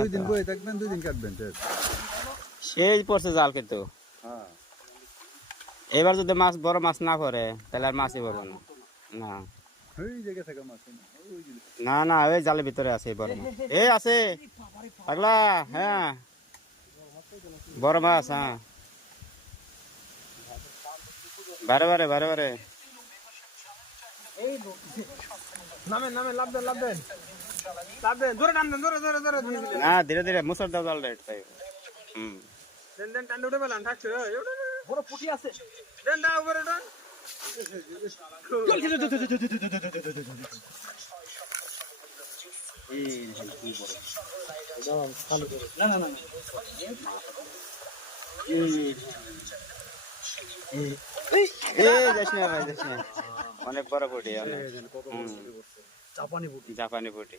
দুই দিন বয়ে থাকবেন, 2 দিন কাটবেন। সেই পড়ছে জাল কিন্তু হ্যাঁ, এবার যদি মাছ বড় মাছ না পড়ে তাহলে আর মাছই পড়বে না। না ওই জায়গা থেকে মাছ না, ওই যে না না ওই জালের ভিতরে আছে বড় মাছ। এই আছে পাগলা, হ্যাঁ বড় মাছ, হ্যাঁ বারে বারে বারে বারে। নামেন নামেন, লাভ দেন লাভ দেন লাভ দেন, জোরে টান দেন, জোরে জোরে জোরে না ধীরে ধীরে মুসর দাও জাল রেট তাই। দেন দেন, টান উঠে পেলাম, থাকছে বড় পুটি আছে, দেন দাও উপরে টান। এই যাস না ভাই, যাস না, অনেক বড় পুটি, অনেক। জাপানি পুটি, জাপানি পুটি।